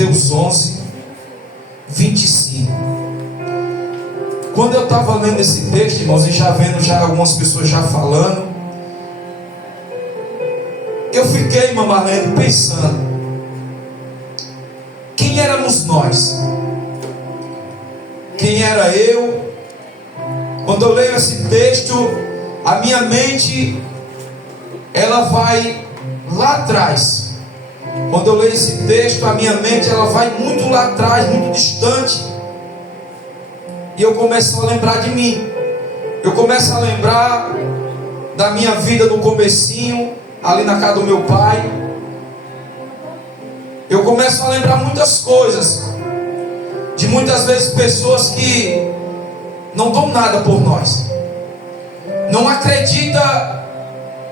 Mateus 11, 25. Quando eu estava lendo esse texto, irmãos, e já vendo algumas pessoas já falando, eu fiquei, irmã Marlene, pensando: quem éramos nós? Quem era eu? Quando eu leio esse texto, a minha mente, ela vai lá atrás. Quando eu leio esse texto, a minha mente, ela vai muito lá atrás, muito distante. E eu começo a lembrar de mim. Eu começo a lembrar da minha vida no comecinho, ali na casa do meu pai. Eu começo a lembrar muitas coisas, de muitas vezes pessoas que não dão nada por nós, não acredita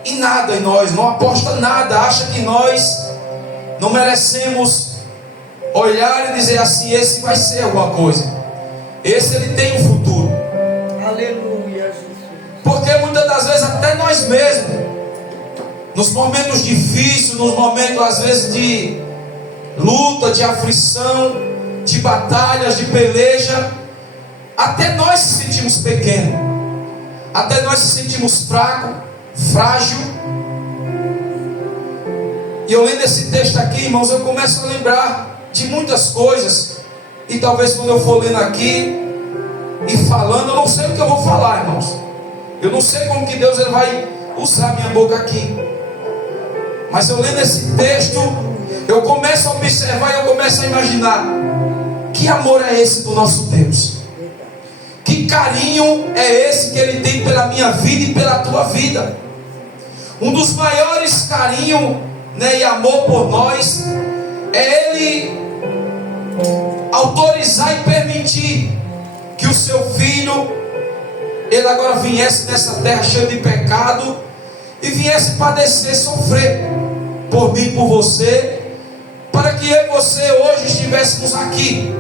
em nada em nós, não aposta nada, acha que nós não merecemos olhar e dizer assim: esse vai ser alguma coisa, esse ele tem um futuro. Aleluia, Jesus. Porque muitas das vezes até nós mesmos, nos momentos difíceis, nos momentos às vezes de luta, de aflição, de batalhas, de peleja, até nós se sentimos pequenos, até nós se sentimos fracos, frágil. E eu lendo esse texto aqui, irmãos, eu começo a lembrar de muitas coisas. E talvez quando eu for lendo aqui e falando, eu não sei o que eu vou falar, irmãos. Eu não sei como que Deus ele vai usar minha boca aqui. Mas eu lendo esse texto, eu começo a observar e eu começo a imaginar: que amor é esse do nosso Deus? Que carinho é esse que Ele tem pela minha vida e pela tua vida? Um dos maiores carinhos, e amor por nós é Ele autorizar e permitir que o seu filho, ele agora viesse nessa terra cheia de pecado e viesse padecer, sofrer por mim e por você, para que eu e você hoje estivéssemos aqui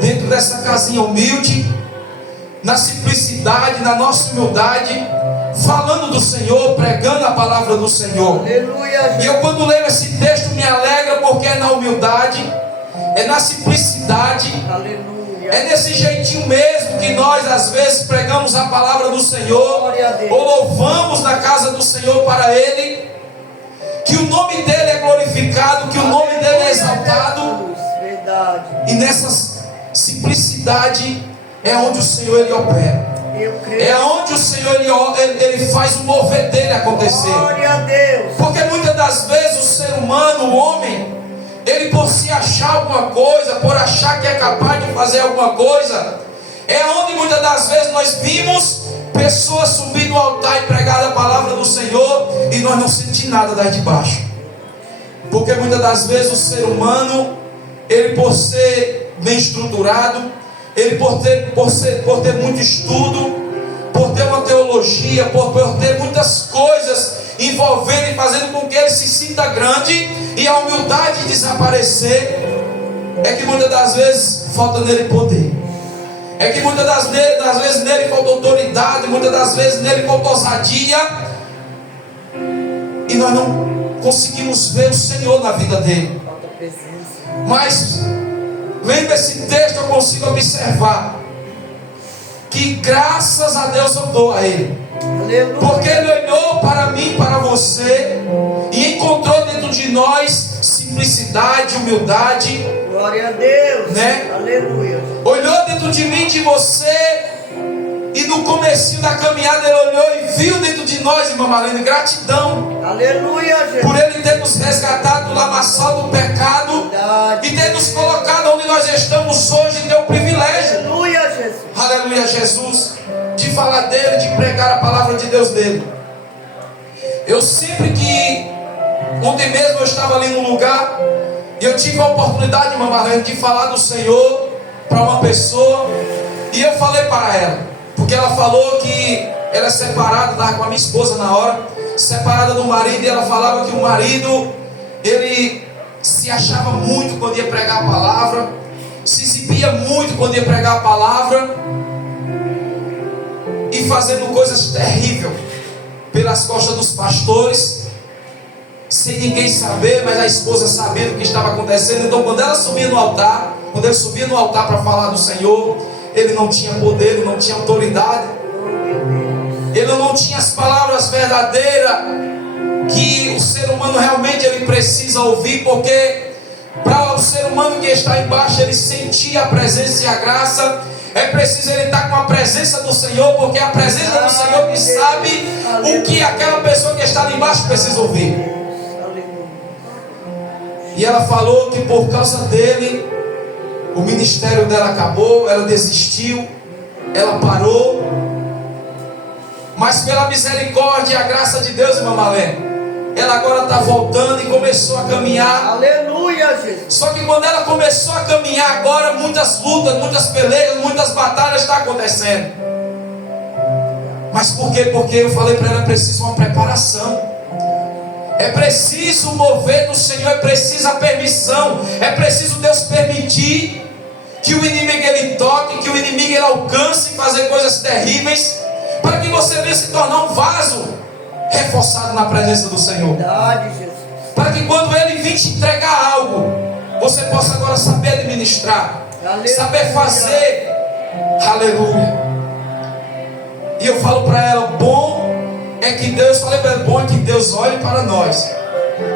dentro dessa casinha humilde, na simplicidade, na nossa humildade, falando do Senhor, pregando a palavra do Senhor. Aleluia. E eu, quando leio esse texto, me alegra, porque é na humildade, é na simplicidade, Aleluia. é nesse jeitinho mesmo que nós às vezes pregamos a palavra do Senhor, ou louvamos na casa do Senhor para Ele, que o nome dEle é glorificado, que o nome dEle é exaltado. Verdade. E nessa simplicidade é onde o Senhor ele opera. Eu creio. É onde o Senhor ele faz o mover dele acontecer. Glória a Deus. Porque muitas das vezes o ser humano, o homem, ele por se achar alguma coisa, por achar que é capaz de fazer alguma coisa, é onde muitas das vezes nós vimos pessoas subir no altar e pregar a palavra do Senhor e nós não sentimos nada daí de baixo. Porque muitas das vezes o ser humano, ele por ser bem estruturado, ele por ter muito estudo, por ter uma teologia, por ter muitas coisas envolvendo e fazendo com que ele se sinta grande, e a humildade desaparecer, é que muitas das vezes falta nele poder, é que muitas das vezes nele falta autoridade, muitas das vezes nele falta ousadia, e nós não conseguimos ver o Senhor na vida dele. Falta presença. Mas lendo esse texto, eu consigo observar que graças a Deus eu dou a Ele. Aleluia. Porque Ele olhou para mim, para você, e encontrou dentro de nós simplicidade, humildade. Glória a Deus. Né? Aleluia. Olhou dentro de mim, de você, e no comecinho da caminhada Ele olhou e viu dentro de nós, irmã Marlene, gratidão. Aleluia, Jesus. Por Ele ter nos resgatado do lamaçal do pecado Verdade. e ter nos colocado onde nós estamos hoje, e ter o privilégio, Aleluia, Jesus. aleluia, Jesus, de falar dele, de pregar a palavra de Deus dele. Eu sempre que, ontem mesmo eu estava ali num lugar, e eu tive a oportunidade, irmã Marlene, de falar do Senhor para uma pessoa, e eu falei para ela, porque ela falou que ela é separada, estava com a minha esposa na hora, separada do marido, e ela falava que o marido, ele se achava muito quando ia pregar a palavra, se exibia muito quando ia pregar a palavra, e fazendo coisas terríveis pelas costas dos pastores, sem ninguém saber, mas a esposa sabia do que estava acontecendo. Então quando ela subia no altar, quando ele subia no altar para falar do Senhor, ele não tinha poder, ele não tinha autoridade, ele não tinha as palavras verdadeiras que o ser humano realmente ele precisa ouvir, porque para o ser humano que está embaixo ele sentir a presença e a graça, é preciso ele estar com a presença do Senhor, porque é a presença do Senhor que sabe o que aquela pessoa que está ali embaixo precisa ouvir. E ela falou que por causa dele o ministério dela acabou, ela desistiu, ela parou, mas pela misericórdia e a graça de Deus, irmã Marlene, ela agora está voltando e começou a caminhar. Aleluia, Jesus. Só que quando ela começou a caminhar agora, muitas lutas, muitas peleas, muitas batalhas estão acontecendo. Mas por quê? Porque eu falei para ela, é preciso uma preparação. É preciso o mover do Senhor, é preciso a permissão. É preciso Deus permitir que o inimigo ele toque, que o inimigo ele alcance fazer coisas terríveis, para que você venha se tornar um vaso reforçado na presença do Senhor. Verdade, Jesus. Para que quando ele vir te entregar algo, você possa agora saber administrar, Aleluia. saber fazer. Aleluia. E eu falo para ela, bom é que Deus, falei para ela, bom é que Deus olhe para nós.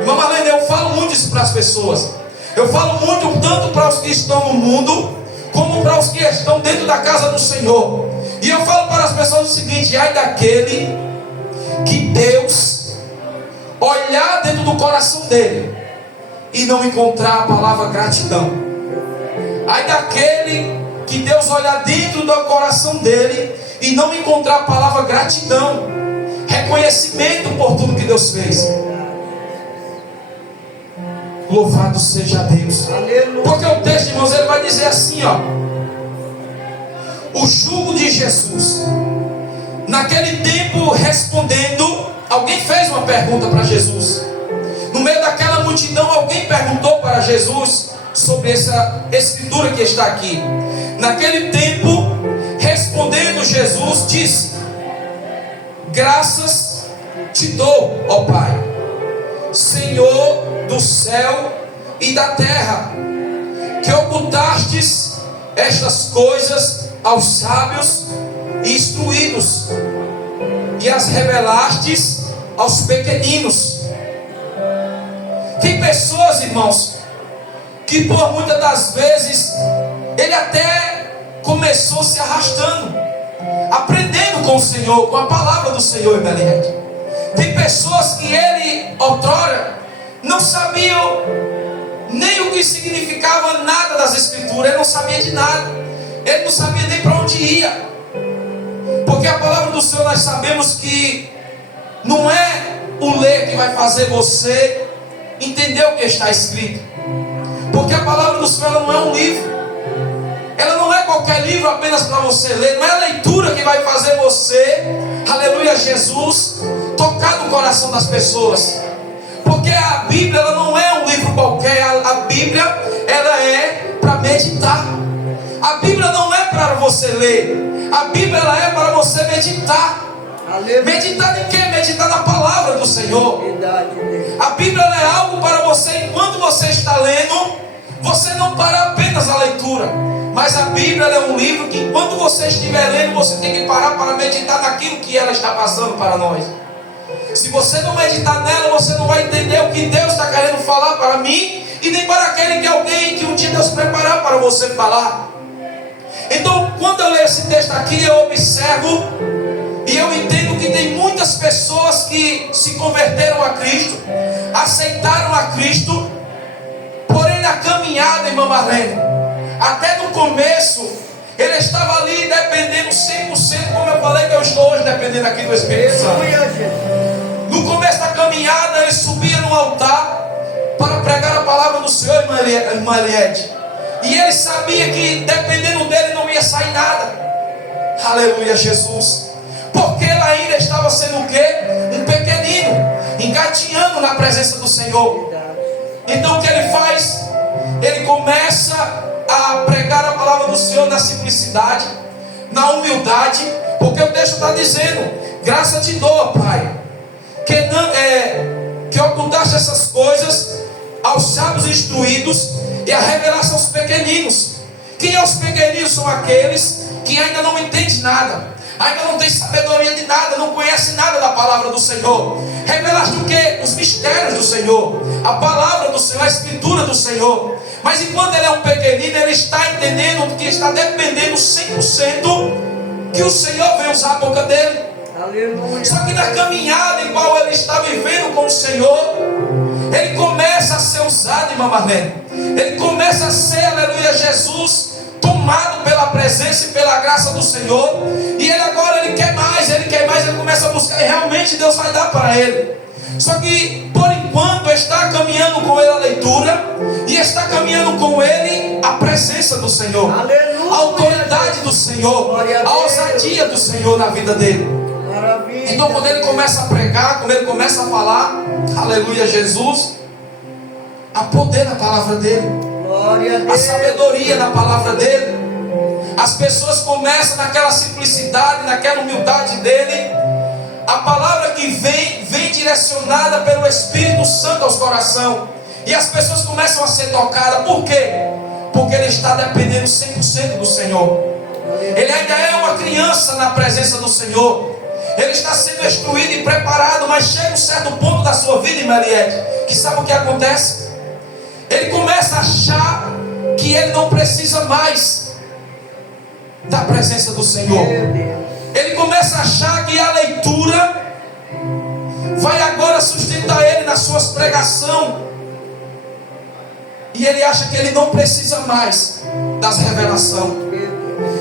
Irmã Marlene, eu falo muito isso para as pessoas. Eu falo muito tanto para os que estão no mundo, como para os que estão dentro da casa do Senhor. E eu falo para as pessoas o seguinte: ai daquele que Deus olhar dentro do coração dele e não encontrar a palavra gratidão. Ai daquele que Deus olhar dentro do coração dele e não encontrar a palavra gratidão, reconhecimento por tudo que Deus fez. Louvado seja Deus. Aleluia. Porque o texto, irmãos, ele vai dizer assim, ó: o jugo de Jesus. Naquele tempo, respondendo, alguém fez uma pergunta para Jesus. No meio daquela multidão, alguém perguntou para Jesus sobre essa escritura que está aqui. Naquele tempo, respondendo, Jesus disse: graças te dou, ó Pai, Senhor do céu e da terra, que ocultastes estas coisas aos sábios e instruídos, e as revelastes aos pequeninos. Tem pessoas, irmãos, que por muitas das vezes ele até começou se arrastando, aprendendo com o Senhor, com a palavra do Senhor, Ibeliette. Tem pessoas que ele outrora não sabia nem o que significava nada das escrituras, ele não sabia de nada, ele não sabia nem para onde ia. Porque a palavra do Senhor, nós sabemos que não é o ler que vai fazer você entender o que está escrito. Porque a palavra do Senhor ela não é um livro, ela não é qualquer livro apenas para você ler. Não é a leitura que vai fazer você, aleluia, Jesus, tocar no coração das pessoas. Porque a Bíblia ela não é um livro qualquer. A Bíblia ela é para meditar. A Bíblia não é para você ler, a Bíblia ela é para você meditar. Aleluia. Meditar em quê? Meditar na palavra do Senhor. Verdade, Deus. A Bíblia ela é algo para você, enquanto você está lendo, você não para apenas a leitura, mas a Bíblia ela é um livro que enquanto você estiver lendo, você tem que parar para meditar naquilo que ela está passando para nós. Se você não meditar nela, você não vai entender o que Deus está querendo falar para mim, e nem para aquele que alguém que um dia Deus preparar para você falar. Então, quando eu leio esse texto aqui, eu observo e eu entendo que tem muitas pessoas que se converteram a Cristo, aceitaram a Cristo, porém na caminhada, irmã Marlene, até no começo, ele estava ali dependendo 100%, como eu falei que eu estou hoje dependendo aqui do Espírito Santo. Aleluia, Jesus. No começo da caminhada, ele subia no altar para pregar a palavra do Senhor, irmã Eliette. E ele sabia que dependendo dele não ia sair nada. Aleluia, Jesus. Porque ele ainda estava sendo o quê? Um pequenino, engatinhando na presença do Senhor. Então o que ele faz? Ele começa a pregar a palavra do Senhor na simplicidade, na humildade, porque o texto está dizendo: graça te dou, Pai, que ocultaste essas coisas aos sábios instruídos e a revelação aos pequeninos. Quem é os pequeninos? São aqueles que ainda não entendem nada, ainda não tem sabedoria de nada, não conhece nada da palavra do Senhor. Revelaste o que? Os mistérios do Senhor, a palavra do Senhor, a escritura do Senhor. Mas enquanto ele é um pequenino, ele está entendendo que está dependendo 100% que o Senhor venha usar a boca dele. Aleluia. Só que na caminhada em qual ele está vivendo com o Senhor, ele começa a ser usado, irmã Marlene. Ele começa a ser, aleluia, Jesus, tomado pela presença e pela graça do Senhor. E ele agora, ele quer mais, ele começa a buscar. E realmente Deus vai dar para ele. Só que, por enquanto, está caminhando com ele a leitura. E está caminhando com ele a presença do Senhor. Aleluia. A autoridade do Senhor. A ousadia do Senhor na vida dele. Maravilha. Então quando ele começa a pregar, quando ele começa a falar, aleluia, Jesus, há poder na palavra dele, Glória a a Deus. sabedoria na palavra dele. As pessoas começam naquela simplicidade, naquela humildade dele. A palavra que vem direcionada pelo Espírito Santo aos corações. E as pessoas começam a ser tocadas. Por quê? Porque ele está dependendo 100% do Senhor. Ele ainda é uma criança na presença do Senhor. Ele está sendo instruído e preparado, mas chega um certo ponto da sua vida, Mariette, que sabe o que acontece? Ele começa a achar que ele não precisa mais da presença do Senhor. Meu Deus. Ele começa a achar que a leitura vai agora sustentar ele nas suas pregações. E ele acha que ele não precisa mais das revelações.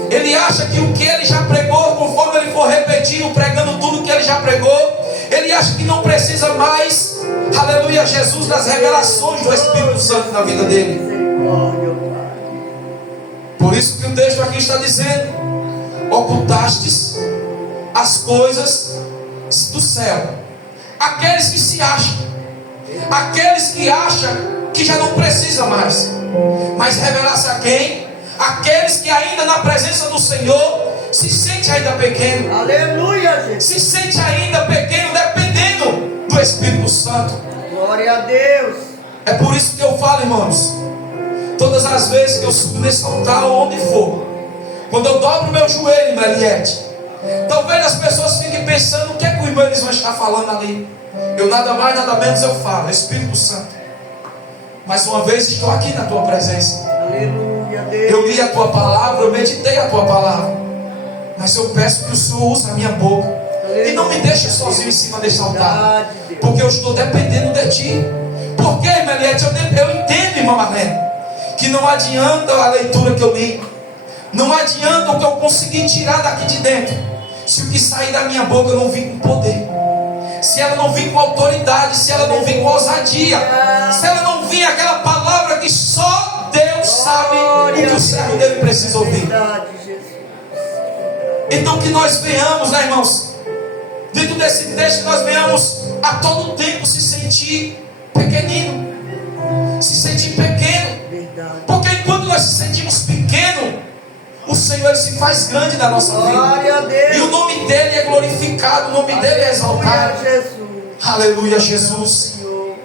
Ele acha que o que ele já pregou, conforme ele for repetindo, pregando tudo que ele já pregou, ele acha que não precisa mais, aleluia, Jesus, das revelações do Espírito Santo na vida dele. Misericórdia, Pai. Por isso que o texto aqui está dizendo: ocultastes as coisas do céu. Aqueles que se acham, aqueles que acham que já não precisa mais, mas revelasse a quem? Aqueles que ainda na presença do Senhor se sente ainda pequeno. Aleluia, gente. Se sente ainda pequeno, dependendo do Espírito Santo. Glória a Deus. É por isso que eu falo, irmãos, todas as vezes que eu subo nesse altar, onde for, quando eu dobro meu joelho, Mariette, talvez as pessoas fiquem pensando: o que é que o irmão eles vão estar falando ali? Eu nada mais, nada menos eu falo: Espírito Santo, mais uma vez estou aqui na tua presença. Aleluia, Deus. Eu li a tua palavra, eu meditei a tua palavra, mas eu peço que o Senhor use a minha boca e não me deixe sozinho em cima desse altar, porque eu estou dependendo de ti. Porque, Mariette, eu entendo, irmã Marlene, que não adianta a leitura que eu li, não adianta o que eu consegui tirar daqui de dentro, se o que sair da minha boca não vir com poder, se ela não vir com autoridade, se ela não vir com ousadia, se ela não vir aquela palavra que só Deus sabe o que o servo dele precisa ouvir. Verdade, Jesus. Então que nós venhamos, né, irmãos, dentro desse texto, que nós venhamos a todo tempo se sentir pequenino, se sentir pequeno, Verdade. porque enquanto nós se sentimos pequeno, o Senhor ele se faz grande na nossa vida, Glória a Deus. e o nome dele é glorificado, o nome dele é exaltado. Aleluia, Jesus. Aleluia, Jesus. Senhor.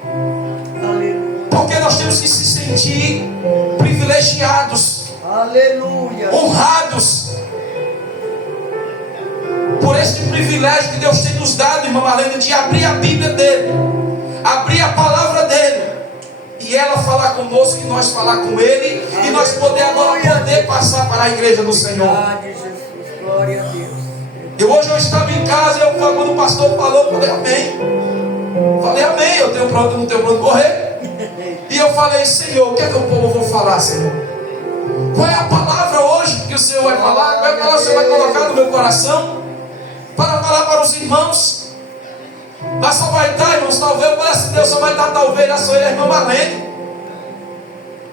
Aleluia. Porque nós temos que se sentir privilegiados, Aleluia. honrados por este privilégio que Deus tem nos dado, irmã Marlene, de abrir a Bíblia dele, abrir a palavra dele, e ela falar conosco, e nós falar com ele, e nós poder agora passar para a igreja do Senhor. Verdade, Jesus. Glória a Deus. Hoje eu estava em casa, e quando o pastor falou, eu falei amém. Falei amém, eu tenho pronto, não tenho pronto correr. E eu falei: Senhor, o que é que o povo vou falar, Senhor? Qual é a palavra hoje que o Senhor vai falar? Qual é a palavra que o Senhor vai colocar no meu coração para falar para os irmãos? Mas só vai estar, irmãos, talvez, parece que Deus só vai estar, talvez, na sua irmã Marlene.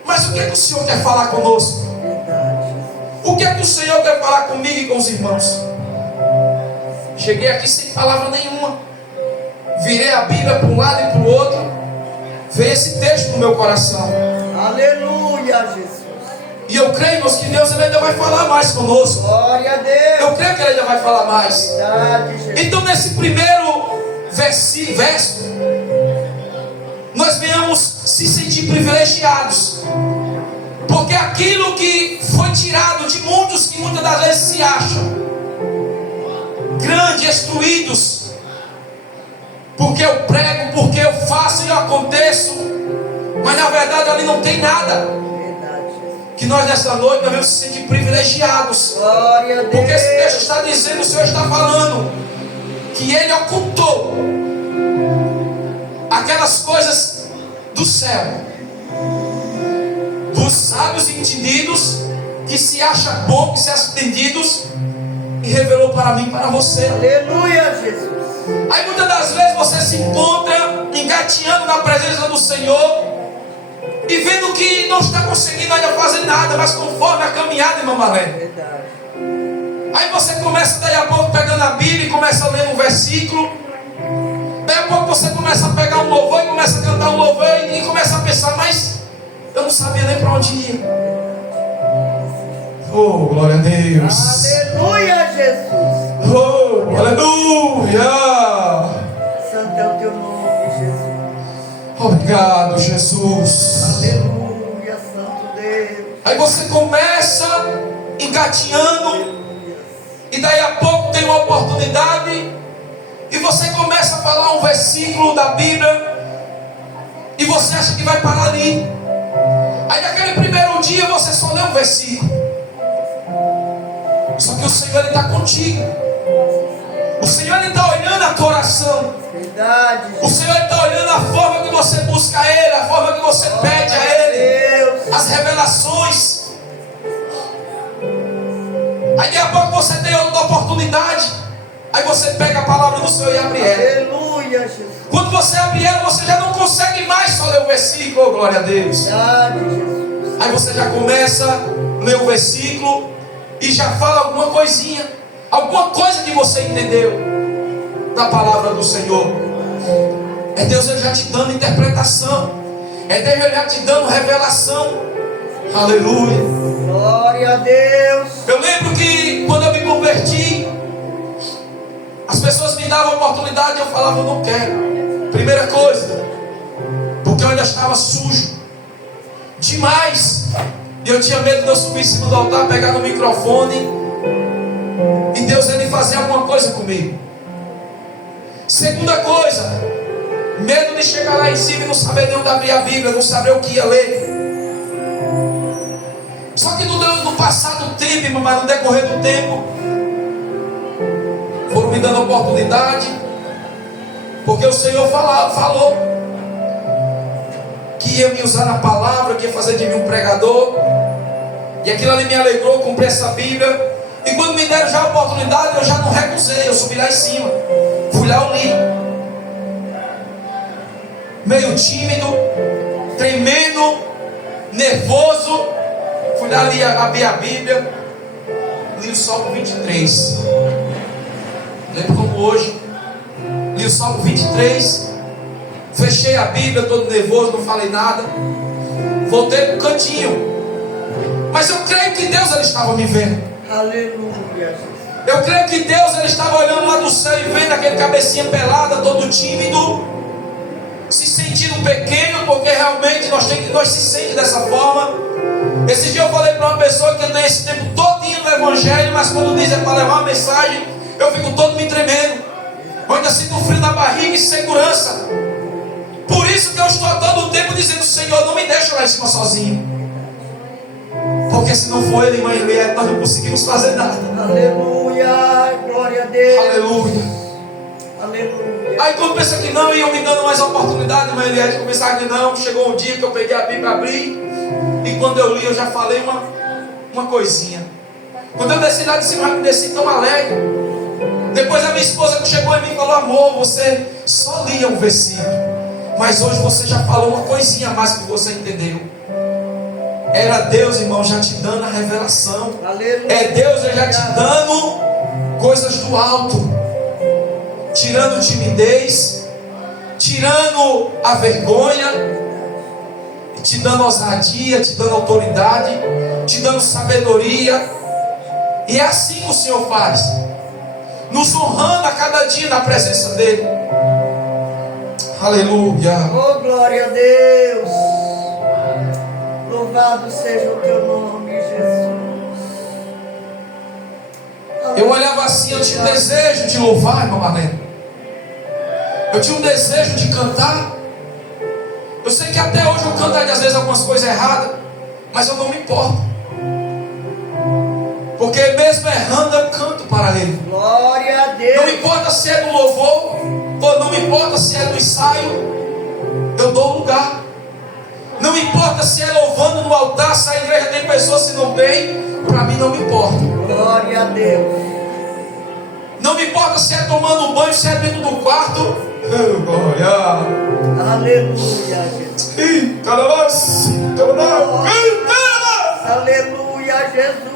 Mas o que é que o Senhor quer falar conosco? Verdade. O que é que o Senhor quer falar comigo e com os irmãos? Cheguei aqui sem palavra nenhuma, virei a Bíblia para um lado e para o outro, veio esse texto no meu coração. Aleluia, Jesus. E eu creio, irmãos, que Deus ele ainda vai falar mais conosco. Glória a Deus. Eu creio que ele ainda vai falar mais. Verdade, Jesus. Então nesse primeiro verso, devemos se sentir privilegiados. Porque aquilo que foi tirado de muitos que muitas das vezes se acham grandes, instruídos, porque eu prego, porque eu faço e eu aconteço, mas na verdade ali não tem nada. Que nós nessa noite devemos se sentir privilegiados. Glória a Deus. Porque esse texto está dizendo, o Senhor está falando que Ele ocultou aquelas coisas do céu, dos sábios e entendidos, que se acham bom, que se acham entendidos, e revelou para mim e para você. Aleluia, Jesus. Aí muitas das vezes você se encontra engateando na presença do Senhor e vendo que não está conseguindo ainda fazer nada, mas conforme a caminhada, irmã Marlene. Verdade. Aí você começa daí a pouco pegando a Bíblia e começa a ler um versículo. Daí a pouco você começa a pegar um louvor e começa a cantar um louvor e começa a pensar, mas eu não sabia nem para onde ir. Oh, glória a Deus. Aleluia, Jesus. Oh, aleluia. Santo é o teu nome, Jesus. Obrigado, Jesus. Aleluia, Santo Deus. Aí você começa engatinhando e daí a pouco tem uma oportunidade e você começa a falar um versículo da Bíblia e você acha que vai parar ali. Aí naquele primeiro dia você só lê um versículo. Só que o Senhor está contigo. O Senhor está olhando a tua oração. Verdade. O Senhor está olhando a forma que você busca a Ele, a forma que você pede a Ele, as revelações. Aí daqui a pouco você tem outra oportunidade. Aí você pega a palavra do Senhor e abre ela. Aleluia, Jesus. Quando você abre ela, você já não consegue mais só ler o versículo. Oh, glória a Deus. Verdade, Jesus. Aí você já começa a ler o versículo e já fala alguma coisinha, alguma coisa que você entendeu da palavra do Senhor. É Deus já te dando interpretação, é Deus já te dando revelação. Aleluia. Glória a Deus. Eu lembro que quando eu me converti, as pessoas me davam oportunidade e eu falava, eu não quero. Primeira coisa, porque eu ainda estava sujo demais. E eu tinha medo de eu subir em cima do altar, pegar no microfone e Deus ele fazer alguma coisa comigo. Segunda coisa, medo de chegar lá em cima e não saber nem onde abrir a Bíblia, não saber o que ia ler. Só que no passar do tempo, mas no decorrer do tempo, foram me dando oportunidade, porque o Senhor falou que ia me usar na palavra, que ia fazer de mim um pregador. E aquilo ali me alegrou, eu comprei essa Bíblia. E quando me deram já a oportunidade, eu já não recusei, eu subi lá em cima. Fui lá, eu li. Meio tímido, tremendo, nervoso. Fui lá, abri a Bíblia. Li o Salmo 23. Lembro como hoje. Li o Salmo 23. Fechei a Bíblia, todo nervoso, não falei nada. Voltei para o cantinho. Mas eu creio que Deus ele estava me vendo. Aleluia. Eu creio que Deus ele estava olhando lá do céu e vendo aquele cabecinha pelada, todo tímido, se sentindo pequeno, porque realmente nós se sente dessa forma. Esse dia eu falei para uma pessoa que eu tenho esse tempo todinho no Evangelho, mas quando dizem para levar uma mensagem, eu fico todo me tremendo. Eu ainda sinto um frio na barriga e segurança. Por isso que eu estou todo o tempo dizendo, Senhor, não me deixa lá em cima sozinho. Porque se não for Ele, irmã Eliette, nós não conseguimos fazer nada. Aleluia, glória a Deus. Aleluia. Aleluia. Aí quando pensa que não, iam me dando mais oportunidade, irmã Eliette, começar que não, chegou um dia que eu peguei a Bíblia, abri, e quando eu li, eu já falei uma coisinha. Quando eu desci lá de cima, eu me desci tão alegre. Depois a minha esposa que chegou em mim e falou, amor, você só lia um versículo, mas hoje você já falou uma coisinha a mais que você entendeu. Era Deus, irmão, já te dando a revelação. Aleluia. É Deus já te dando coisas do alto, tirando timidez, tirando a vergonha, te dando ousadia, te dando autoridade, te dando sabedoria. E é assim que o Senhor faz, nos honrando a cada dia na presença dEle. Aleluia. Oh, glória a Deus. Louvado seja o teu nome, Jesus. Eu olhava assim, eu tinha um desejo de louvar, irmã Marlene. Eu tinha um desejo de cantar. Eu sei que até hoje eu canto às vezes algumas coisas erradas, mas eu não me importo. Porque mesmo errando eu canto para Ele. Glória a Deus. Não importa se é no louvor, ou não importa se é no ensaio, eu dou lugar. Não importa se é louvando no altar, se a igreja tem pessoas se não bem, para mim não me importa. Glória a Deus. Não me importa se é tomando um banho, se é dentro do quarto. Glória. Aleluia, Jesus. Aleluia, Jesus.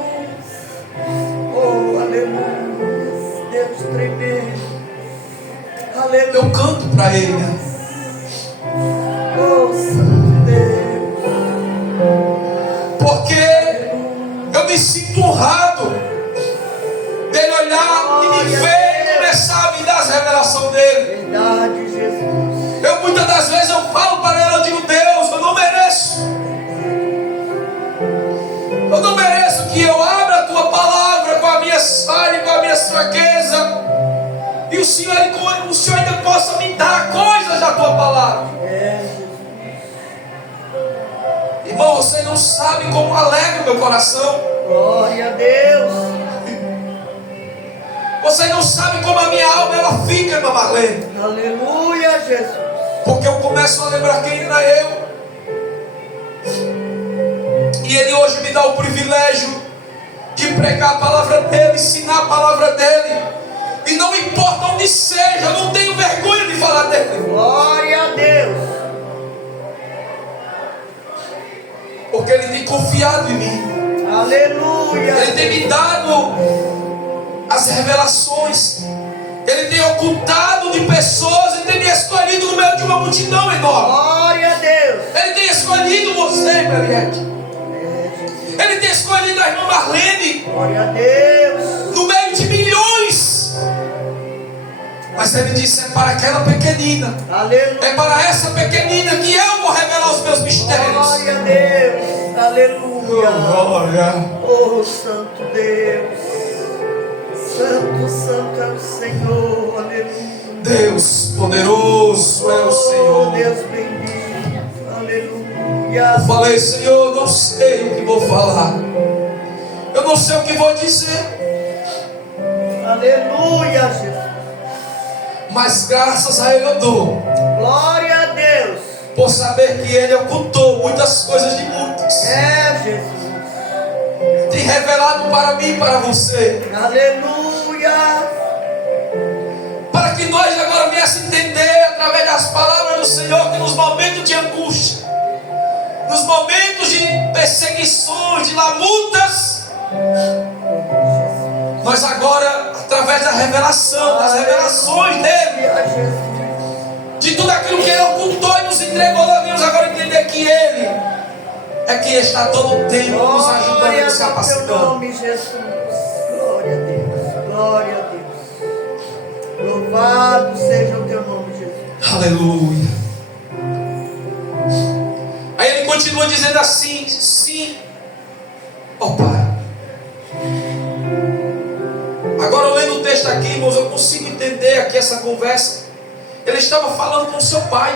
Oh, aleluia. Deus tremendo. Aleluia. Eu canto para Ele. Oh, Santo Deus. Porque eu me sinto honrado dele olhar e me ver e começar a me dar as revelações dele. Verdade, Jesus. Eu muitas das vezes eu falo para ele, eu digo: Deus, eu não mereço. Eu não mereço que eu abra a tua palavra com a minha falha, com a minha fraqueza. E o Senhor ainda possa me dar coisas da tua palavra. Irmão, você não sabe como alegra o meu coração. Glória a Deus. Você não sabe como a minha alma ela fica, irmã Marlene. Aleluia, Jesus. Porque eu começo a lembrar quem era eu. E Ele hoje me dá o privilégio de pregar a palavra dEle, ensinar a palavra dEle. E não importa onde seja, eu não tenho vergonha de falar dEle. Glória a Deus. Porque Ele tem confiado em mim. Aleluia. Ele tem me dado as revelações. Ele tem ocultado de pessoas. Ele tem me escolhido no meio de uma multidão enorme. Glória a Deus. Ele tem escolhido você, Mariette. Ele tem escolhido a irmã Marlene. Glória a Deus. No meio de milhões. Mas Ele disse: é para aquela pequenina. Aleluia. É para essa pequenina que eu vou revelar os meus mistérios. Glória a Deus. Aleluia. Glória. Oh, Santo Deus. Santo, Santo é o Senhor. Aleluia. Deus poderoso é o Oh, Senhor. Deus bendito. Aleluia. Eu falei: Senhor, eu não sei o que vou falar. Eu não sei o que vou dizer. Aleluia, Jesus. Mas graças a Ele eu dou. Glória a Deus. Por saber que Ele ocultou muitas coisas de muitos. É, Jesus. Tem revelado para mim e para você. Aleluia. Para que nós agora viéssemos entender através das palavras do Senhor que nos momentos de angústia, nos momentos de perseguições, de labutas, nós agora, através da revelação, das revelações dele, de tudo aquilo que Ele ocultou e nos entregou, nós vamos agora entender que Ele é que está todo o tempo nos ajudando e nos capacitando. Nome, Jesus. Glória a Deus. Glória a Deus. Louvado seja o teu nome, Jesus. Aleluia. Aí Ele continua dizendo assim: sim, ó Pai. Agora, lendo o texto aqui, irmãos, eu consigo entender aqui essa conversa. Ele estava falando com seu pai.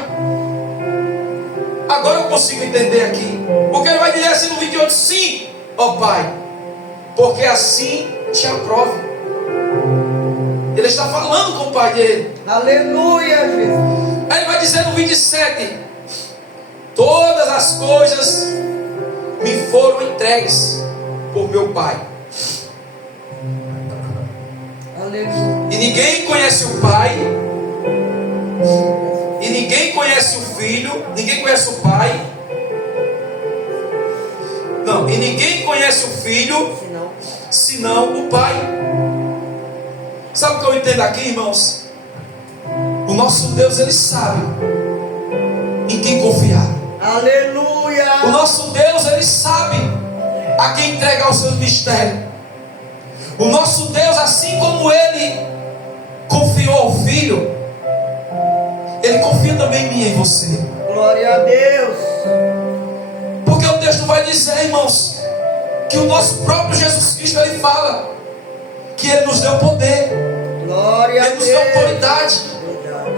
Agora eu consigo entender aqui. Porque ele vai dizer assim no 28: sim, ó Pai, porque assim te aprove. Ele está falando com o pai dele. Aleluia, Jesus. Aí ele vai dizer no 27: todas as coisas me foram entregues por meu Pai. Aleluia. E ninguém conhece o Pai, e ninguém conhece o Filho, ninguém conhece o Pai. Não, e ninguém conhece o Filho senão o Pai. Sabe o que eu entendo aqui, irmãos? O nosso Deus, Ele sabe em quem confiar. Aleluia. O nosso Deus, Ele sabe a quem entregar os seus mistérios. O nosso Deus, assim como Ele confiou ao Filho, Ele confia também em mim e em você. Glória a Deus. Porque o texto vai dizer, irmãos, que o nosso próprio Jesus Cristo, Ele fala que Ele nos deu poder, Glória a Ele nos Deus. deu autoridade. Verdade.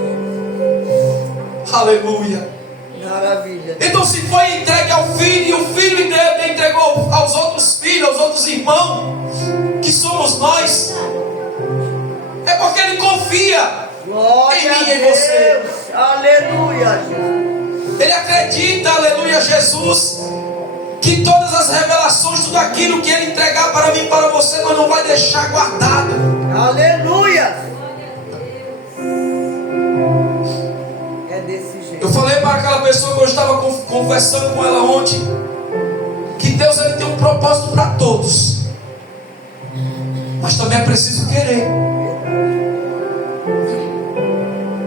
Aleluia. Maravilha. Então, se foi entregue ao Filho, e o Filho dele entregou aos outros filhos, aos outros irmãos, que somos nós, é porque Ele confia Glória em mim e a em você. Deus. Aleluia, Jesus. Ele acredita, aleluia, Jesus, que todas as revelações, tudo aquilo que Ele entregar para mim e para você, nós não vai deixar guardado. Aleluia. É desse jeito. Eu falei para aquela pessoa que eu estava conversando com ela ontem, que Deus, Ele tem um propósito para todos, mas também é preciso querer.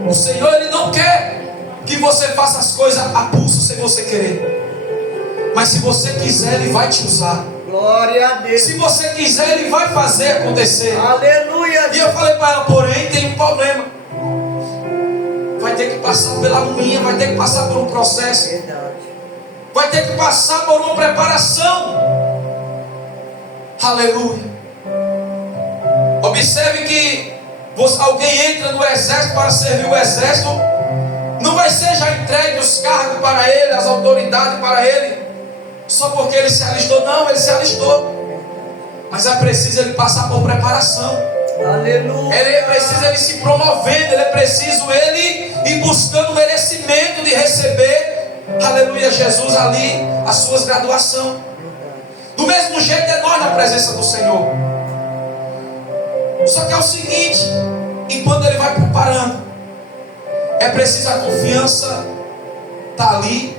O Senhor, Ele não quer que você faça as coisas a pulso sem você querer, mas se você quiser, Ele vai te usar. Glória a Deus. Se você quiser, Ele vai fazer acontecer. Aleluia. E eu falei para ela, porém, tem um problema. Vai ter que passar pela agonia, vai ter que passar por um processo, Verdade. vai ter que passar por uma preparação. Aleluia. Observe que alguém entra no exército para servir o exército, não vai ser já entregue os cargos para ele, as autoridades para ele, só porque ele se alistou. Não, ele se alistou, mas é preciso ele passar por preparação. Aleluia. Ele é preciso ele se promovendo, ele é preciso ele ir buscando o merecimento de receber, aleluia, Jesus ali, as suas graduações. Do mesmo jeito é nós na presença do Senhor. Só que é o seguinte, enquanto ele vai preparando, é preciso a confiança estar ali,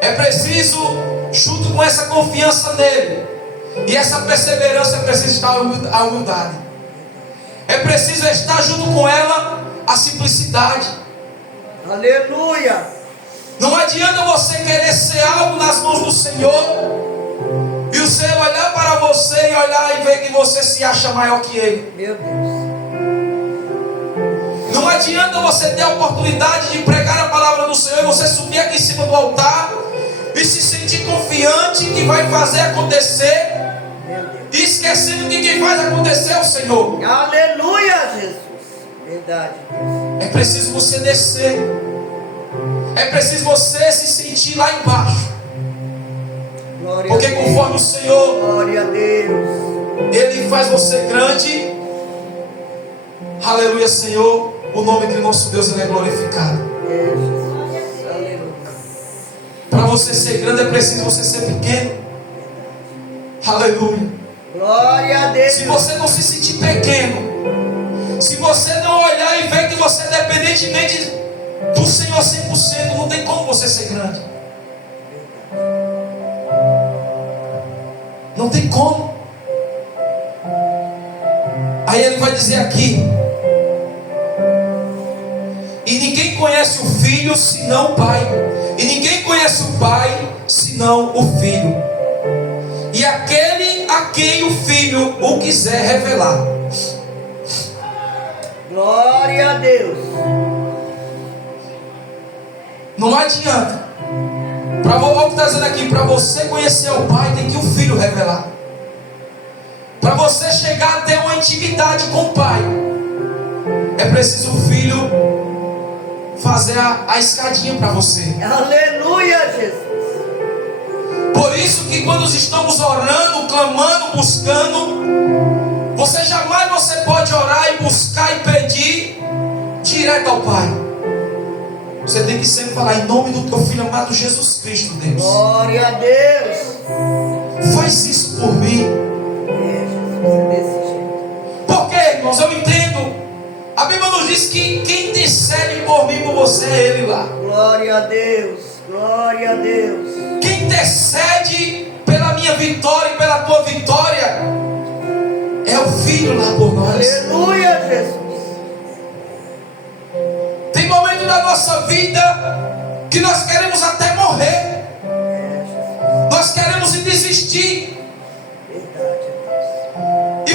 é preciso, junto com essa confiança nele, e essa perseverança, é preciso estar a humildade, é preciso estar junto com ela a simplicidade. Aleluia. Não adianta você querer ser algo nas mãos do Senhor e o Senhor olhar para você e olhar e ver que você se acha maior que Ele. Meu Deus. Não adianta você ter a oportunidade de pregar a palavra do Senhor e você subir aqui em cima do altar e se sentir confiante que vai fazer acontecer, e esquecendo que quem faz acontecer é o Senhor. Aleluia, Jesus. Verdade. É preciso você descer, é preciso você se sentir lá embaixo, Glória porque a Deus. conforme o Senhor, Glória a Deus. Ele faz você grande. Aleluia, Senhor. O nome do nosso Deus, Ele é glorificado. É, Jesus. Aleluia. Para você ser grande é preciso você ser pequeno. Aleluia. Glória a Deus. Se você não se sentir pequeno, se você não olhar e ver que você, independentemente do Senhor 100%, não tem como você ser grande. Não tem como. Aí ele vai dizer aqui: e ninguém conhece o Filho senão o Pai, e ninguém conhece o Pai senão o Filho, e aquele a quem o Filho o quiser revelar. Glória a Deus. Não adianta. Olha o que está dizendo aqui: para você conhecer o Pai, tem que o Filho revelar. Para você chegar até uma intimidade com o Pai, é preciso o Filho fazer a escadinha para você. Aleluia, Jesus. Por isso que quando estamos orando, clamando, buscando, você pode orar e buscar e pedir direto ao Pai. Você tem que sempre falar: em nome do teu Filho amado Jesus Cristo, Deus, Glória a Deus. faz isso por mim. É, Jesus, é desse jeito. Porque, irmãos, eu entendo. A Bíblia nos diz que quem intercede por mim, por você, é Ele lá. Glória a Deus. Glória a Deus. Quem intercede pela minha vitória e pela tua vitória é o Filho lá por nós. Aleluia, Jesus. Tem momento da nossa vida que nós queremos até morrer, É, Jesus. nós queremos desistir, Verdade, Deus. e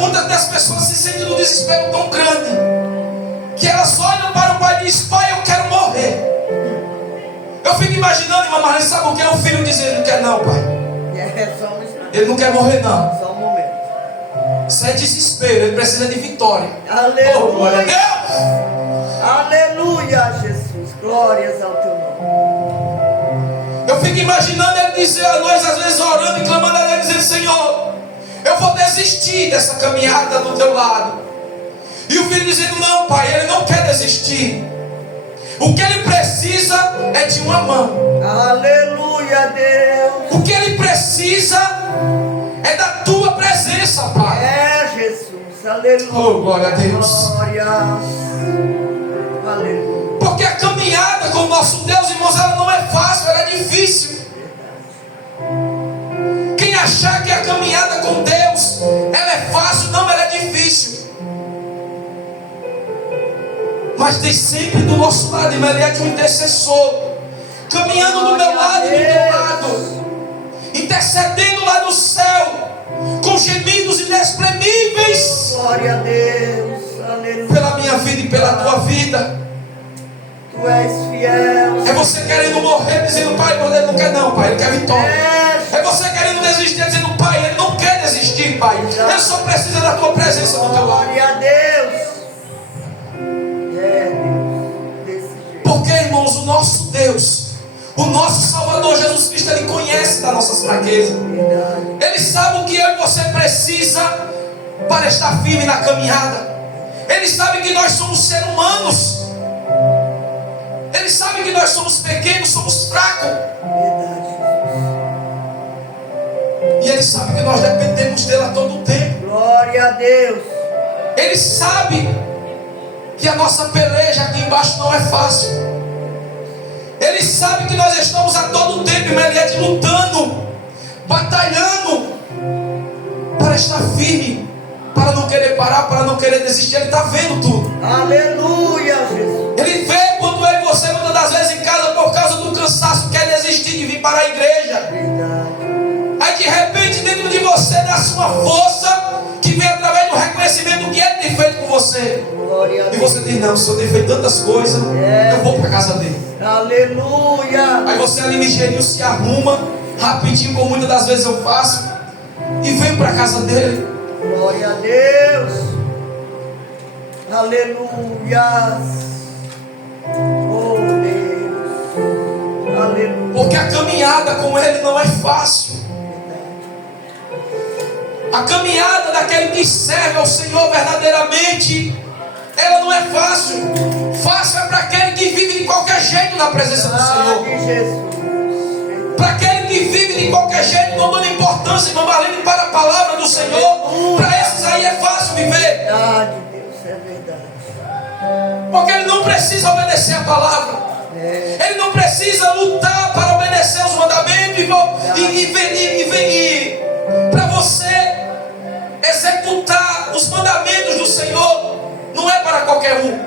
muitas das pessoas se sentem num desespero tão grande que elas olham para o Pai diz: pai, eu quero morrer. Eu fico imaginando, irmã Marlene, sabe o que é o filho dizer? Ele não quer não, pai. Ele não quer morrer não. Só um momento. Isso é desespero, ele precisa de vitória. Aleluia. Oh, glória a Deus. Aleluia, Jesus. Glórias ao teu nome. Eu fico imaginando ele dizer a nós, às vezes orando e clamando a Deus, dizendo: Senhor, eu vou desistir dessa caminhada do teu lado. E o filho dizendo: não, pai, ele não quer desistir. O que ele precisa é de uma mão. Aleluia, Deus. O que ele precisa é da tua presença, pai. É, Jesus. Aleluia. Oh, glória a Deus. Glória. Aleluia. Porque a caminhada com o nosso Deus, irmãos, ela não é fácil, ela é difícil. Quem achar que a caminhada com Deus ela é fácil, não, ela é difícil. Mas tem sempre do nosso lado, irmã Eliette, um intercessor, caminhando do meu lado e do teu lado, intercedendo lá no céu, com gemidos inexprimíveis. Glória a Deus. Aleluia. Pela minha vida e pela tua vida. Tu és fiel. É você querendo morrer, dizendo: pai, ele não quer não, pai, ele quer vitória. É você querendo desistir, dizendo: pai, ele não quer desistir, pai, ele só precisa da tua presença no teu lado. Glória a Deus. É, Deus, desse jeito. Porque, irmãos, o nosso Deus, o nosso Salvador Jesus Cristo, ele conhece das nossas fraquezas. Verdade. Ele sabe o que eu e você precisa para estar firme na caminhada. Ele sabe que nós somos seres humanos. Ele sabe que nós somos pequenos, somos fracos. Verdade. E Ele sabe que nós dependemos dele a todo tempo. Glória a Deus. Ele sabe que a nossa peleja aqui embaixo não é fácil. Ele sabe que nós estamos a todo tempo, Eliette, lutando, batalhando para estar firme, para não querer parar, para não querer desistir. Ele está vendo tudo. Aleluia, Jesus. Ele vê quando eu e você, muitas das vezes em casa, por causa do cansaço, quer desistir de vir para a igreja. Verdade. Aí de repente dentro de você nasce uma força que vem através do reconhecimento do que Ele tem feito com você. Glória a E Deus. você diz: não, o Senhor tem feito tantas coisas, eu vou para a casa dele. Aleluia. Aí você ali ligeirinho se arruma, rapidinho, como muitas das vezes eu faço, e vem para a casa dele. Glória a Deus. Aleluia. Oh Deus. Aleluia. Porque a caminhada com ele não é fácil. A caminhada daquele que serve ao Senhor verdadeiramente, ela não é fácil. Fácil é para aquele que vive de qualquer jeito na presença do Senhor. Glória a Jesus. Para aquele que vive de qualquer jeito, não dando importância, irmão Marlene, para a palavra do Senhor. Para esses aí é fácil viver. Verdade, Deus, é verdade. Porque ele não precisa obedecer a palavra. É. Ele não precisa lutar para obedecer os mandamentos e para você executar os mandamentos do Senhor. Não é para qualquer um.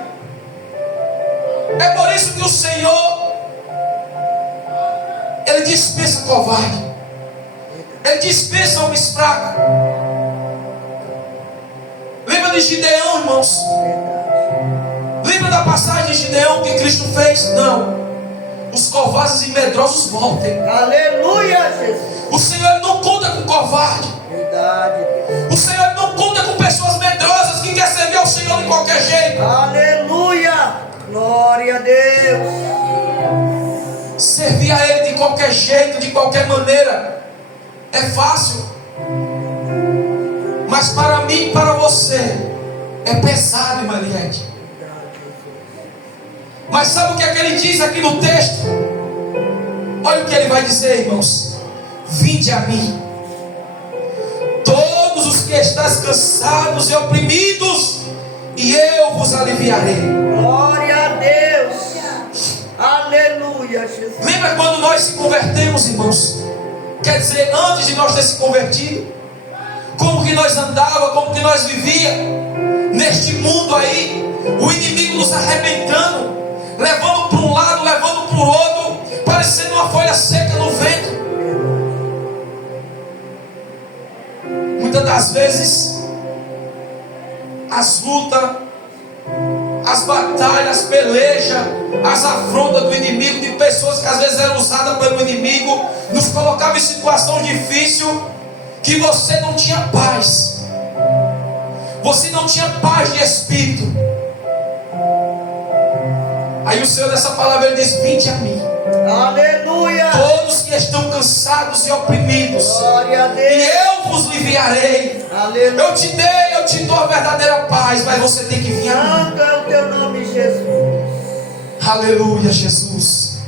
É por isso que o Senhor, Ele dispensa covarde. Ele dispensa homens fracos. Lembra de Gideão, irmãos? Lembra da passagem de Gideão que Cristo fez? Não. Os covardes e medrosos voltem. Aleluia, Jesus. O Senhor não conta com covarde. Verdade, Deus. O Senhor não conta com pessoas medrosas que querem servir ao Senhor de qualquer jeito. Aleluia. Glória a Deus. Servir a Ele de qualquer jeito, de qualquer maneira, é fácil. Mas para mim e para você, é pesado, irmã Eliette. Mas sabe o que é que ele diz aqui no texto? Olha o que ele vai dizer, irmãos: vinde a mim, todos os que estáis cansados e oprimidos, e eu vos aliviarei. Glória a Deus. Aleluia, Jesus. Lembra quando nós se convertemos, irmãos? Quer dizer, antes de nós ter se convertido, como que nós andava, como que nós vivia neste mundo aí, o inimigo nos arrebentando, levando para um lado, levando para o outro, parecendo uma folha seca no vento. Muitas das vezes as lutas, as batalhas, as pelejas, as afrontas do inimigo, de pessoas que às vezes eram usadas pelo inimigo, nos colocava em situação difícil, que você não tinha paz. Você não tinha paz de espírito. Aí o Senhor nessa palavra ele diz: vinde a mim. Aleluia. Todos que estão cansados e oprimidos, Glória a Deus. e eu vos aliviarei. Aleluia. Eu te dou a verdadeira paz, mas você tem que vir a mim. Santo é o teu nome, Jesus. Aleluia, Jesus.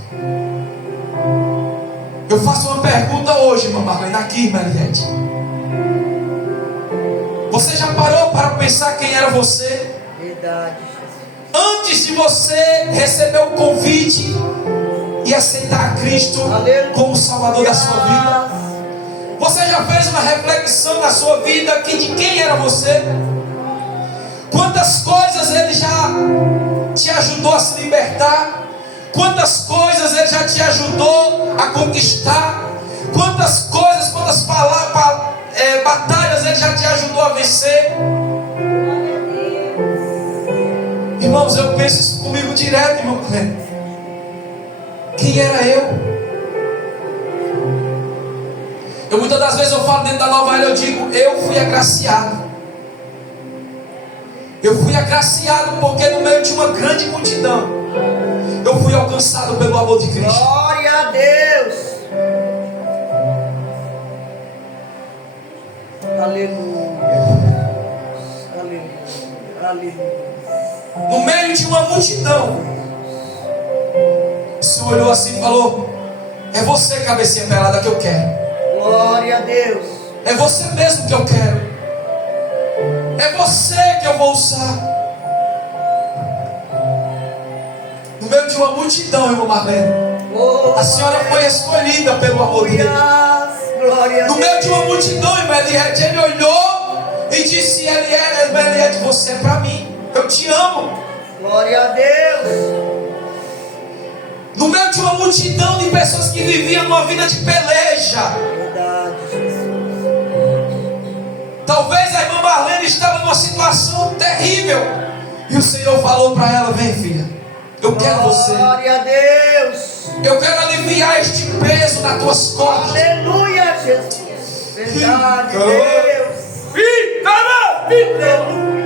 Eu faço uma pergunta hoje, irmã Marlene, aqui, irmã Eliette. Você já parou para pensar quem era você? Verdade, Jesus. Antes de você receber o convite e aceitar a Cristo como Salvador da sua vida, você já fez uma reflexão na sua vida de quem era você? Quantas coisas Ele já te ajudou a se libertar? Quantas coisas Ele já te ajudou a conquistar? Quantas coisas, quantas batalhas Ele já te ajudou a vencer? Irmãos, eu penso isso comigo direto, irmão Cleber. Quem era eu? Muitas das vezes eu falo dentro da Nova Era, eu digo: eu fui agraciado. Eu fui agraciado porque no meio de uma grande multidão eu fui alcançado pelo amor de Cristo. Glória a Deus. Aleluia. Aleluia. Aleluia. No meio de uma multidão, o Senhor olhou assim e falou: é você, cabecinha pelada, que eu quero. Glória a Deus. É você mesmo que eu quero. É você que eu vou usar. No meio de uma multidão, irmão Marlene, a senhora foi escolhida pelo amor de Deus. Glória a No Deus. meio de uma multidão, irmã Eliette, ele olhou e disse: irmã Eliette, você é para mim. Eu te amo. Glória a Deus. No meio de uma multidão de pessoas que viviam uma vida de peleja. Verdade, Jesus. Talvez a irmã Marlene estava numa situação terrível, e o Senhor falou para ela: vem, filha, eu quero você. Glória a Deus. Eu quero aliviar este peso nas tuas costas. Aleluia, Jesus. Verdade, Deus. Aleluia.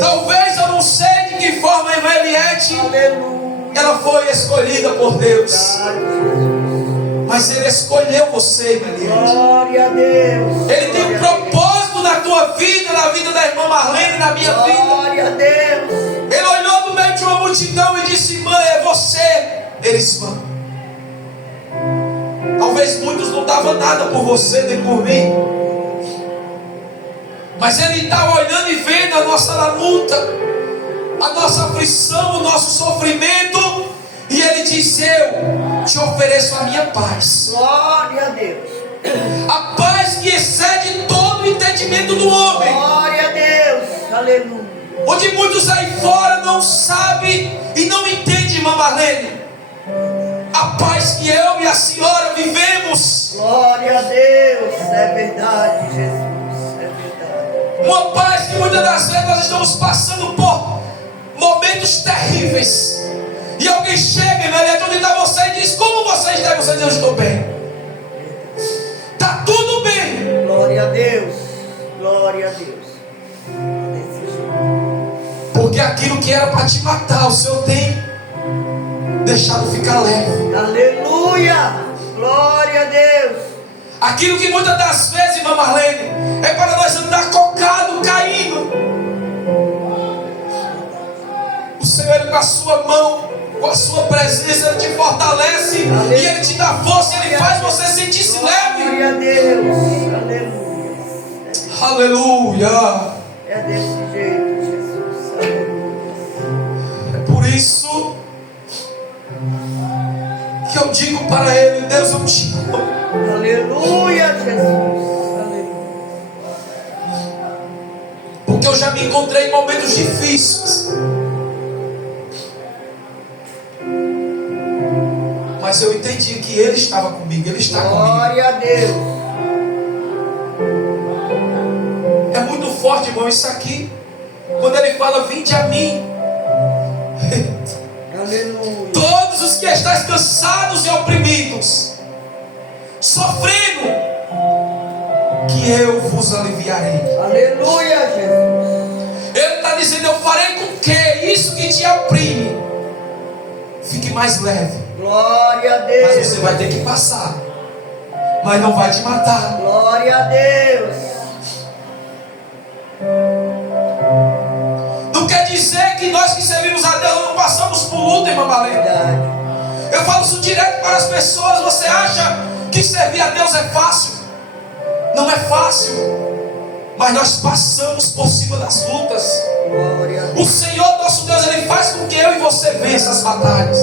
Talvez eu não sei de que forma a irmã Eliette, Aleluia. ela foi escolhida por Deus, Verdade, Jesus. mas Ele escolheu você, irmã Eliette. Glória a Deus. Ele tem um propósito na tua vida, na vida da irmã Marlene, na minha vida. Glória a Deus. Ele olhou no meio de uma multidão e disse: irmã, é você. Eles vão. Talvez muitos não davam nada por você nem por mim, mas Ele está olhando e vendo a nossa luta, a nossa aflição, o nosso sofrimento, e Ele diz: eu te ofereço a minha paz. Glória a Deus. A paz que excede todo o entendimento do homem. Glória a Deus. Aleluia. Onde muitos aí fora não sabem e não entendem, irmã Marlene, a paz que eu e a senhora vivemos. Glória a Deus. É verdade, Jesus. É verdade. Uma paz que muitas das vezes nós estamos passando por momentos terríveis, e alguém chega, irmã Eliette, onde está você, e diz: como você está? E você diz: eu estou bem. Está tudo bem. Glória a Deus. Glória a Deus. Desse jeito. Porque aquilo que era para te matar, o Senhor tem deixado ficar leve. Aleluia. Glória a Deus. Aquilo que muitas das vezes, irmã Marlene, é para nós andar cocado, caindo. O Senhor, Ele, com a sua mão, com a sua presença, Ele te fortalece, e Ele te dá força, Ele faz você sentir-se leve. Glória a Deus. Aleluia. Aleluia. É desse jeito, Jesus. Aleluia. É por isso que eu digo para Ele: Deus, eu te amo. Aleluia, Jesus. Aleluia. Porque eu já me encontrei em momentos difíceis, mas eu entendi que Ele estava comigo, Ele está comigo. Glória a Deus. É muito forte, irmão, isso aqui. Quando ele fala: vinde a mim, Aleluia. todos os que estáis cansados e oprimidos, sofrendo, que eu vos aliviarei. Aleluia, Jesus. Ele está dizendo: eu farei com que isso que te oprime fique mais leve. Glória a Mas Deus. você vai ter que passar, mas não vai te matar. Glória a Deus. Não quer dizer que nós que servimos a Deus não passamos por luta, irmã Valente. Verdade. Eu falo isso direto para as pessoas. Você acha que servir a Deus é fácil? Não é fácil, mas nós passamos por cima das lutas. Glória a Deus. O Senhor nosso Deus, Ele faz com que eu e você vença as batalhas.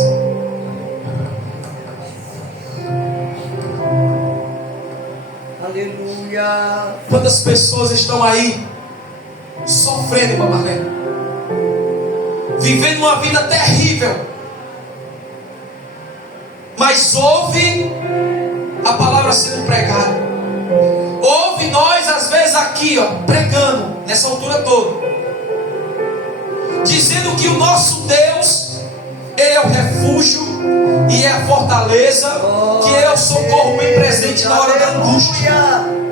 Aleluia. Quantas pessoas estão aí sofrendo, irmã Marlene, vivendo uma vida terrível, mas ouve a palavra sendo pregada, ouve nós às vezes aqui, pregando nessa altura toda, dizendo que o nosso Deus, Ele é o refúgio e é a fortaleza, que Ele é o socorro bem presente na hora da angústia. Aleluia.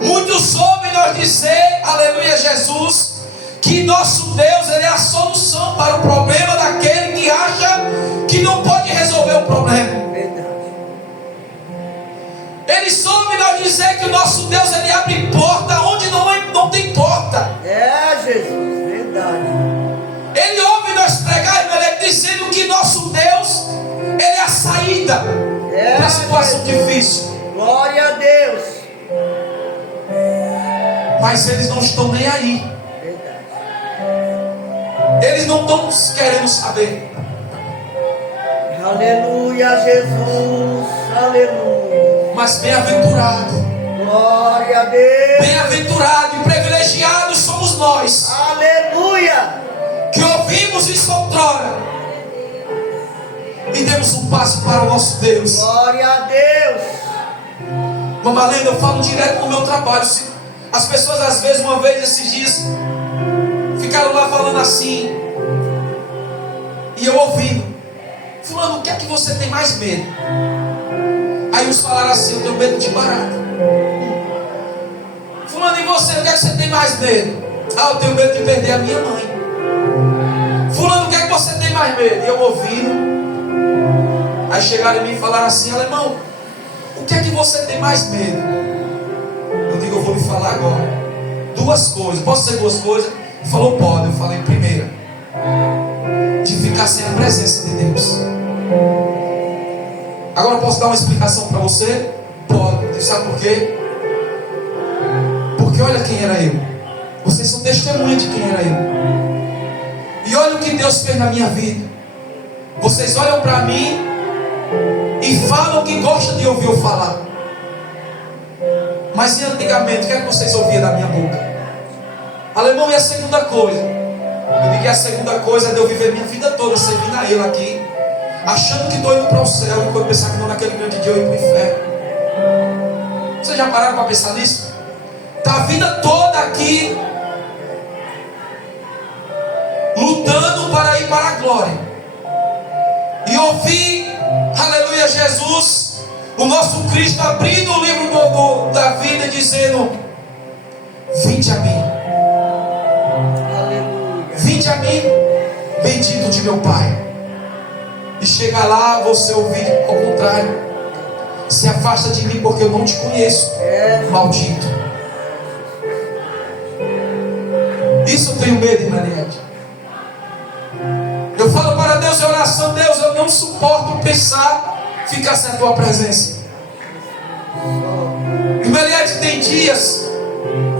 Muitos ouvem nós dizer, aleluia Jesus, que nosso Deus, Ele é a solução para o problema daquele que acha que não pode resolver o problema. Verdade. Eles ouvem nós dizer que o nosso Deus, Ele abre porta onde não tem porta. É, Jesus. Verdade. Ele ouve nós pregar, ele dizendo que nosso Deus, Ele é a saída para a situação difícil. Glória a Deus. Mas eles não estão nem aí. Verdade. Eles não estão querendo saber. Aleluia, Jesus. Aleluia. Mas bem-aventurado, Glória a Deus. bem-aventurado e privilegiados somos nós, Aleluia. que ouvimos isso outrora e demos um passo para o nosso Deus. Glória a Deus. Mamãe Lenda, eu falo direto no meu trabalho. As pessoas às vezes, uma vez esses dias, ficaram lá falando assim, e eu ouvindo: fulano, o que é que você tem mais medo? Aí uns falaram assim: eu tenho medo de barata. Fulano, e você, o que é que você tem mais medo? Ah, eu tenho medo de perder a minha mãe. Fulano, o que é que você tem mais medo? E eu ouvindo. Aí chegaram em mim e falaram assim: alemão, o que é que você tem mais medo? Eu digo: eu vou lhe falar agora. Duas coisas. Posso dizer duas coisas? Ele falou: pode. Eu falei: primeira, de ficar sem a presença de Deus. Agora posso dar uma explicação para você? Pode. Sabe por quê? Porque olha quem era eu. Vocês são testemunha de quem era eu. E olha o que Deus fez na minha vida. Vocês olham para mim e falam que gostam de ouvir eu falar. Mas e antigamente, o que é que vocês ouviam da minha boca? Alemão, e a segunda coisa? Eu digo que a segunda coisa é de eu viver minha vida toda servindo a Ele aqui, achando que estou indo para o céu, e quando pensar que não, naquele grande dia eu ir para o inferno. Vocês já pararam para pensar nisso? Está a vida toda aqui lutando para ir para a glória. E ouvir, aleluia Jesus, o nosso Cristo abrindo o livro da vida e dizendo: vinde a mim. Aleluia. Vinde a mim, bendito de meu Pai. E chega lá, você ouvir ao contrário: se afasta de mim porque eu não te conheço, maldito. Isso eu tenho medo, irmã Eliette. Eu falo para Deus em oração: Deus, eu não suporto pensar ficar sem a tua presença. Irmã Eliette, tem dias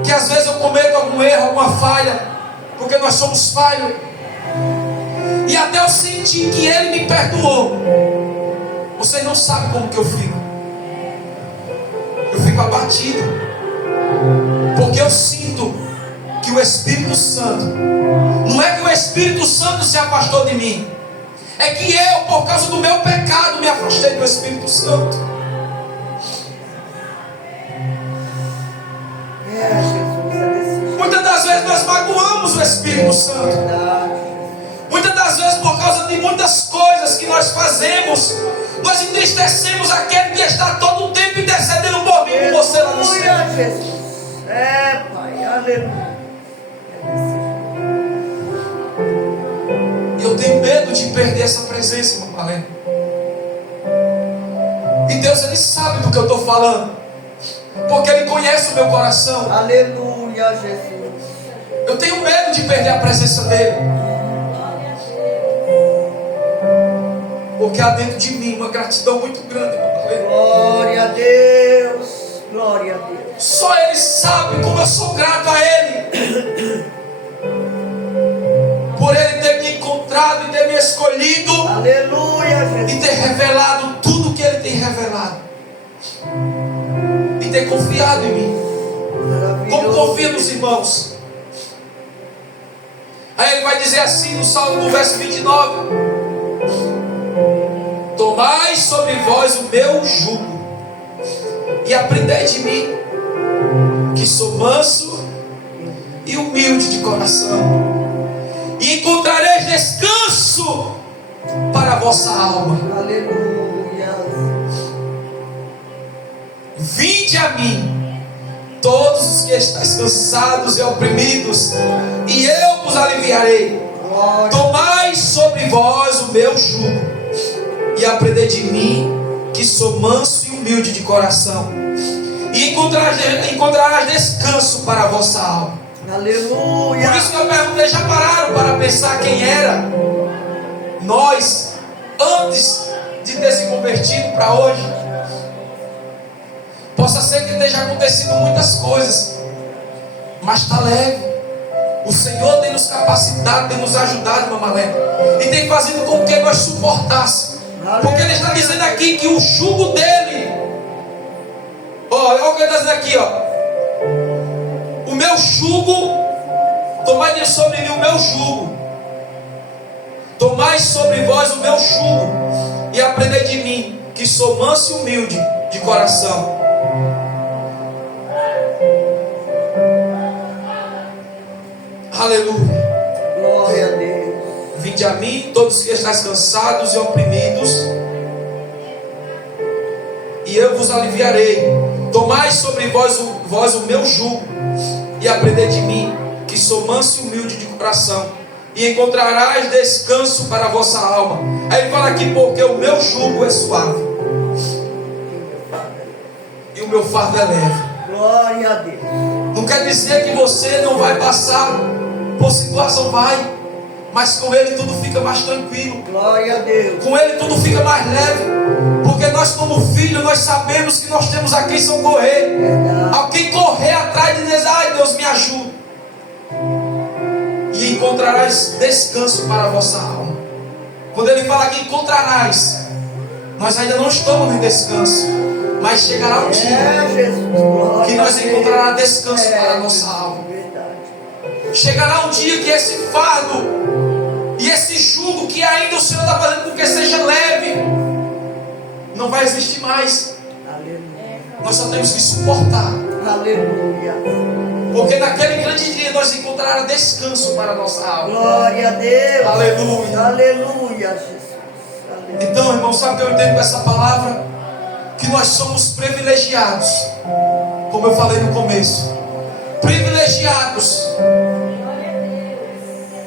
que às vezes eu cometo algum erro, alguma falha, porque nós somos falhos, e até eu sentir que Ele me perdoou. Você não sabe como que eu fico. Eu fico abatido, porque eu sinto que o Espírito Santo, não é que o Espírito Santo se afastou de mim, é que eu, por causa do meu pecado, me afastei do Espírito Santo. Jesus, é desse jeito. Muitas das vezes nós magoamos o Espírito Espírito Santo. Muitas das vezes, por causa de muitas coisas que nós fazemos, nós entristecemos aquele que está todo o tempo intercedendo por mim e por você lá no céu. Aleluia, Jesus. É, Pai, aleluia. E eu tenho medo de perder essa presença, irmão Valente. E Deus, Ele sabe do que eu estou falando, porque Ele conhece o meu coração. Aleluia, Jesus. Eu tenho medo de perder a presença dEle, porque há dentro de mim uma gratidão muito grande, irmão Valente. Glória a Deus. Glória a Deus. Só Ele sabe como eu sou grato a Ele, por Ele ter me encontrado e ter me escolhido. Aleluia, Jesus. E ter revelado tudo o que Ele tem revelado, e ter confiado em mim, como confia nos irmãos. Aí Ele vai dizer assim no Salmo, no verso 29: tomai sobre vós o meu jugo e aprendei de mim, que sou manso e humilde de coração, e encontrareis descanso para a vossa alma. Aleluia. Vinde a mim, todos os que estáis cansados e oprimidos, e eu vos aliviarei. Glória. Tomai sobre vós o meu jugo e aprendei de mim, que sou manso e humilde de coração, e encontrarás descanso para a vossa alma. Aleluia. Por isso que eu perguntei: já pararam para pensar quem era nós antes de ter se convertido para hoje? Possa ser que tenha acontecido muitas coisas, mas está leve. O Senhor tem nos capacitado, tem nos ajudado, Mamalé, e tem fazido com que nós suportássemos. Porque Ele está dizendo aqui que o jugo dele, olha o que Ele está dizendo aqui, o meu jugo, tomai sobre mim o meu jugo, tomai sobre vós o meu jugo e aprendei de mim, que sou manso e humilde de coração. Aleluia. Glória a Deus. Vinde a mim, todos que estáis cansados e oprimidos, e eu vos aliviarei. Tomai sobre vós o meu jugo e aprendei de mim, que sou manso e humilde de coração, e encontrarás descanso para a vossa alma. Aí ele fala aqui: porque o meu jugo é suave e o meu fardo é leve. Glória a Deus. Não quer dizer que você não vai passar por situação, vai, mas com Ele tudo fica mais tranquilo. Glória a Deus. Com Ele tudo fica mais leve, porque nós, como filhos, nós sabemos que nós temos a quem socorrer, a quem correr atrás e dizer: ai, Deus, me ajuda. E encontrarás descanso para a vossa alma. Quando Ele fala que encontrarás, nós ainda não estamos em descanso, mas chegará um dia Jesus. que nós encontrará descanso para a nossa alma. Chegará um dia que esse fardo e esse jugo que ainda o Senhor está fazendo com que seja leve, não vai existir mais. Aleluia. Nós só temos que suportar, Aleluia. porque naquele grande dia nós encontrará descanso para a nossa alma. Glória a Deus. Aleluia. Aleluia, Jesus. Aleluia. Então, irmão, sabe o que eu entendo com essa palavra? Que nós somos privilegiados, como eu falei no começo. Privilegiados,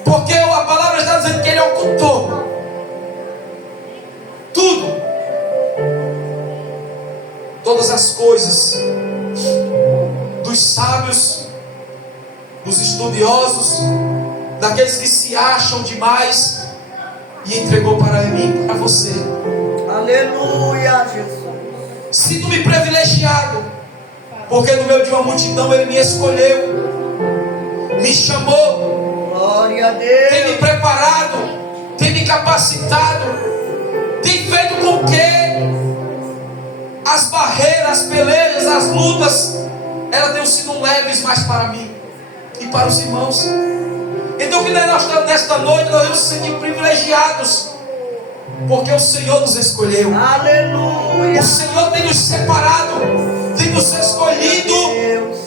porque a palavra está dizendo que Ele ocultou tudo, todas as coisas, dos sábios, dos estudiosos, daqueles que se acham demais, e entregou para mim e para você. Aleluia, Jesus. Sinto-me privilegiado, porque no meio de uma multidão Ele me escolheu, me chamou, Glória a tem me Deus. preparado, tem me capacitado, tem feito com que as barreiras, as pelejas, as lutas, elas tenham sido leves mais para mim e para os irmãos. Então que nesta noite nós vamos se sentir privilegiados, porque o Senhor nos escolheu. Aleluia. O Senhor tem nos separado, tem nos escolhido Deus.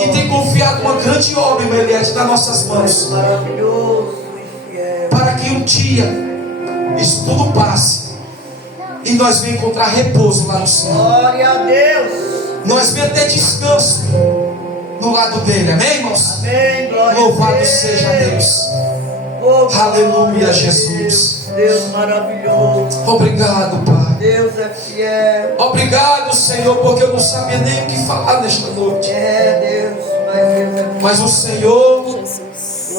e tem tem confiado uma grande obra, irmã Eliette, nas nossas mãos. Maravilhoso e fiel. Para que um dia isso tudo passe e nós venhamos encontrar repouso lá no céu. Glória a Deus. Nós venhamos ter descanso no lado dele, amém, irmãos? Amém. Glória a Louvado Deus. seja Deus. Oh, Aleluia, glória a Jesus. Deus maravilhoso. Obrigado, Pai. Deus é fiel. Obrigado, Senhor, porque eu não sabia nem o que falar nesta noite. É Deus, mas Deus é fiel. Mas o Senhor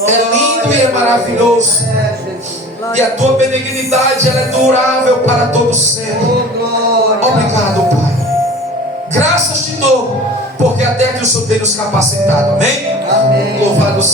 é lindo e é maravilhoso. É, Jesus. E a tua benignidade, ela é durável para todo sempre. Oh, glória. Obrigado, Pai. Graças te dou, porque até que o Senhor tem nos capacitado. Amém? Amém. Louvado